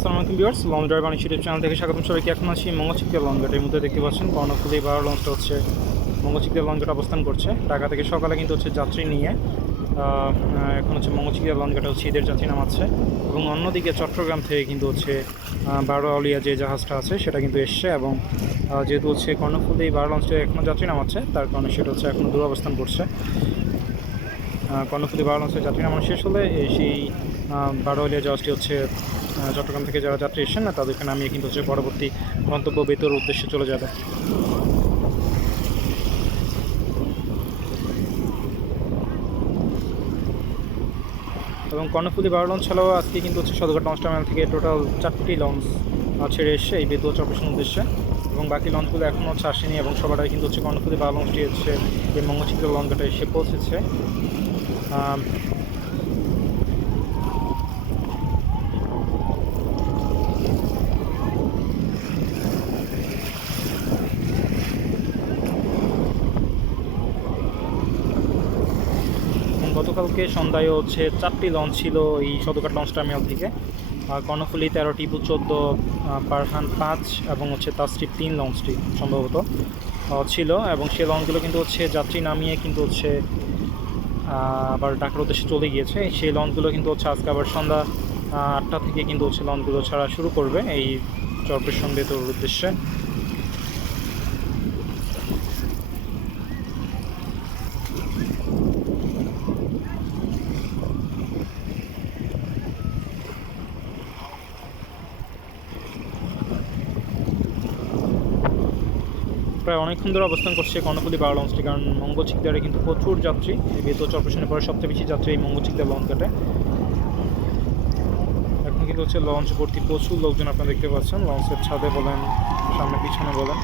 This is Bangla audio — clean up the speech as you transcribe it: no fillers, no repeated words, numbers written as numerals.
আসসালামু আলাইকুম ভিউয়ার্স, লঞ্চ ড্রাইভ বাণিজ্য ইউটিউব চ্যানেল থেকে স্বাগতম সবাইকে। এখন আছি মঙ্গলচিকদিয়া লঞ্চঘাটের মধ্যে। দেখতে পাচ্ছেন কর্ণফুলী 12 লঞ্চটা হচ্ছে মঙ্গলচিকদিয়া লঞ্চঘাট অবস্থান করছে। ঢাকা থেকে সকালে কিন্তু হচ্ছে যাত্রী নিয়ে এখন হচ্ছে মঙ্গলচিকদিয়া লঞ্চঘাটে হচ্ছে ঈদের যাত্রী নামাচ্ছে। এবং অন্যদিকে চট্টগ্রাম থেকে কিন্তু হচ্ছে 12 আউলিয়া যে জাহাজটা আছে সেটা কিন্তু এসছে। এবং যেহেতু হচ্ছে কর্ণফুলী 12 লঞ্চটা এখনও যাত্রী নামাচ্ছে, তার কারণে সেটা হচ্ছে এখনও দূর অবস্থান করছে। কর্ণফুলী 12 লঞ্চের যাত্রী নামানো শেষ হলে সেই 12 আউলিয়া জাহাজটি হচ্ছে চট্টগ্রাম থেকে যারা যাত্রী এসেছেন না তাদেরকে নামিয়ে কিন্তু হচ্ছে পরবর্তী গন্তব্য বেতুর উদ্দেশ্যে চলে যাবে। এবং কর্ণফুলী 12 লঞ্চ ছাড়াও আজকে কিন্তু হচ্ছে সদরঘাট লঞ্চ টার্মিনাল থেকে টোটাল 4টি লঞ্চ ছেড়ে এসছে এই বেতুয়া চরপেশন উদ্দেশ্যে। এবং বাকি লঞ্চগুলো এখনও হচ্ছে আসেনি এবং সবাই কিন্তু হচ্ছে কর্ণফুলী 12 লঞ্চটি হচ্ছে এই মঙ্গলচিকদিয়া লঞ্চঘাটে এসে পৌঁছেছে। গতকালকে সন্ধ্যায় হচ্ছে 4টি লঞ্চ ছিল এই সদরঘাট লঞ্চ টার্মিনাল থেকে। কর্ণফুলী 13, টিপু 14, পারহান 5 এবং হচ্ছে তাসরিফ 3 লঞ্চটি সম্ভবত ছিল। এবং সেই লঞ্চগুলো কিন্তু হচ্ছে যাত্রী নামিয়ে কিন্তু হচ্ছে আবার ঢাকার উদ্দেশ্যে চলে গিয়েছে। সেই লঞ্চগুলো কিন্তু হচ্ছে আজকে আবার সন্ধ্যা 8টা থেকে কিন্তু হচ্ছে লঞ্চগুলো ছাড়া শুরু করবে এই চরপেশন বেতুর উদ্দেশ্যে। প্রায় অনেকক্ষণ ধরে অবস্থান করছে কর্ণফুলী 12 লঞ্চটি, কারণ মঙ্গলচিকদিয়ারে কিন্তু প্রচুর যাত্রী। এই বেতুয়া চরপেশনের পরে সবচেয়ে বেশি যাত্রী এই মঙ্গলচিকদিয়া লঞ্চঘাটে। এখন কিন্তু হচ্ছে লঞ্চ ভর্তি প্রচুর লোকজন আপনারা দেখতে পাচ্ছেন, লঞ্চের ছাদে বলেন, সামনে পিছনে বলেন।